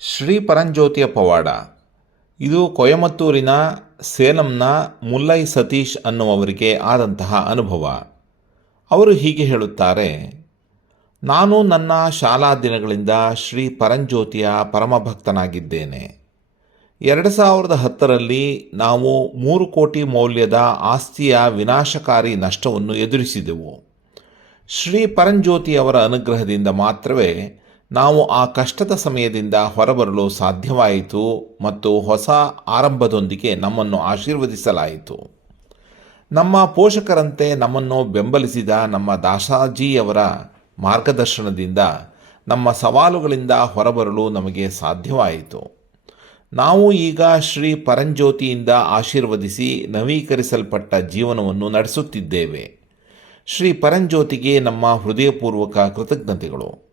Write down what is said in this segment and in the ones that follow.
ಶ್ರೀ ಪರಂಜ್ಯೋತಿಯ ಪವಾಡ. ಇದು ಕೊಯಮತ್ತೂರಿನ ಸೇಲಂನ ಮುಲ್ಲೈ ಸತೀಶ್ ಅನ್ನುವವರಿಗೆ ಆದಂತಹ ಅನುಭವ. ಅವರು ಹೀಗೆ ಹೇಳುತ್ತಾರೆ, ನಾನು ನನ್ನ ಶಾಲಾ ದಿನಗಳಿಂದ ಶ್ರೀ ಪರಂಜ್ಯೋತಿಯ ಪರಮಭಕ್ತನಾಗಿದ್ದೇನೆ. ಎರಡು ಸಾವಿರದ ಹತ್ತರಲ್ಲಿ ನಾವು ಮೂರು ಕೋಟಿ ಮೌಲ್ಯದ ಆಸ್ತಿಯ ವಿನಾಶಕಾರಿ ನಷ್ಟವನ್ನು ಎದುರಿಸಿದೆವು. ಶ್ರೀ ಪರಂಜ್ಯೋತಿಯವರ ಅನುಗ್ರಹದಿಂದ ಮಾತ್ರವೇ ನಾವು ಆ ಕಷ್ಟದ ಸಮಯದಿಂದ ಹೊರಬರಲು ಸಾಧ್ಯವಾಯಿತು ಮತ್ತು ಹೊಸ ಆರಂಭದೊಂದಿಗೆ ನಮ್ಮನ್ನು ಆಶೀರ್ವದಿಸಲಾಯಿತು. ನಮ್ಮ ಪೋಷಕರಂತೆ ನಮ್ಮನ್ನು ಬೆಂಬಲಿಸಿದ ನಮ್ಮ ದಾಸಾಜಿಯವರ ಮಾರ್ಗದರ್ಶನದಿಂದ ನಮ್ಮ ಸವಾಲುಗಳಿಂದ ಹೊರಬರಲು ನಮಗೆ ಸಾಧ್ಯವಾಯಿತು. ನಾವು ಈಗ ಶ್ರೀ ಪರಂಜ್ಯೋತಿಯಿಂದ ಆಶೀರ್ವದಿಸಿ ನವೀಕರಿಸಲ್ಪಟ್ಟ ಜೀವನವನ್ನು ನಡೆಸುತ್ತಿದ್ದೇವೆ. ಶ್ರೀ ಪರಂಜ್ಯೋತಿಗೆ ನಮ್ಮ ಹೃದಯಪೂರ್ವಕ ಕೃತಜ್ಞತೆಗಳು.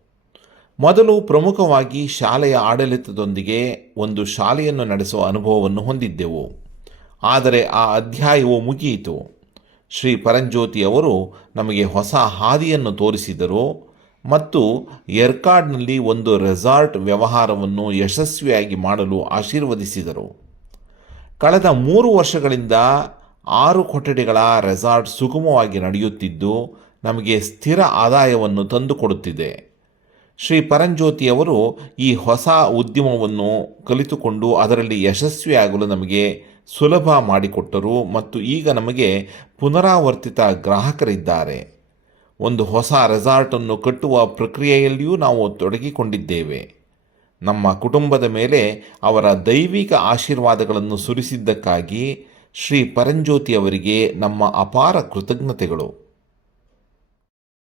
ಮೊದಲು ಪ್ರಮುಖವಾಗಿ ಶಾಲೆಯ ಆಡಳಿತದೊಂದಿಗೆ ಒಂದು ಶಾಲೆಯನ್ನು ನಡೆಸುವ ಅನುಭವವನ್ನು ಹೊಂದಿದ್ದೆವು. ಆದರೆ ಆ ಅಧ್ಯಾಯವು ಮುಗಿಯಿತು. ಶ್ರೀ ಪರಂಜ್ಯೋತಿ ಅವರು ನಮಗೆ ಹೊಸ ಹಾದಿಯನ್ನು ತೋರಿಸಿದರು ಮತ್ತು ಎರ್ಕಾಡ್ನಲ್ಲಿ ಒಂದು ರೆಸಾರ್ಟ್ ವ್ಯವಹಾರವನ್ನು ಯಶಸ್ವಿಯಾಗಿ ಮಾಡಲು ಆಶೀರ್ವದಿಸಿದರು. ಕಳೆದ ಮೂರು ವರ್ಷಗಳಿಂದ ಆರು ಕೊಠಡಿಗಳ ರೆಸಾರ್ಟ್ ಸುಗಮವಾಗಿ ನಡೆಯುತ್ತಿದ್ದು, ನಮಗೆ ಸ್ಥಿರ ಆದಾಯವನ್ನು ತಂದುಕೊಡುತ್ತಿದೆ. ಶ್ರೀ ಪರಂಜ್ಯೋತಿಯವರು ಈ ಹೊಸ ಉದ್ಯಮವನ್ನು ಕಲಿತುಕೊಂಡು ಅದರಲ್ಲಿ ಯಶಸ್ವಿಯಾಗಲು ನಮಗೆ ಸುಲಭ ಮಾಡಿಕೊಟ್ಟರು ಮತ್ತು ಈಗ ನಮಗೆ ಪುನರಾವರ್ತಿತ ಗ್ರಾಹಕರಿದ್ದಾರೆ. ಒಂದು ಹೊಸ ರೆಸಾರ್ಟನ್ನು ಕಟ್ಟುವ ಪ್ರಕ್ರಿಯೆಯಲ್ಲಿಯೂ ನಾವು ತೊಡಗಿಕೊಂಡಿದ್ದೇವೆ. ನಮ್ಮ ಕುಟುಂಬದ ಮೇಲೆ ಅವರ ದೈವಿಕ ಆಶೀರ್ವಾದಗಳನ್ನು ಸುರಿಸಿದ್ದಕ್ಕಾಗಿ ಶ್ರೀ ಪರಂಜ್ಯೋತಿಯವರಿಗೆ ನಮ್ಮ ಅಪಾರ ಕೃತಜ್ಞತೆಗಳು.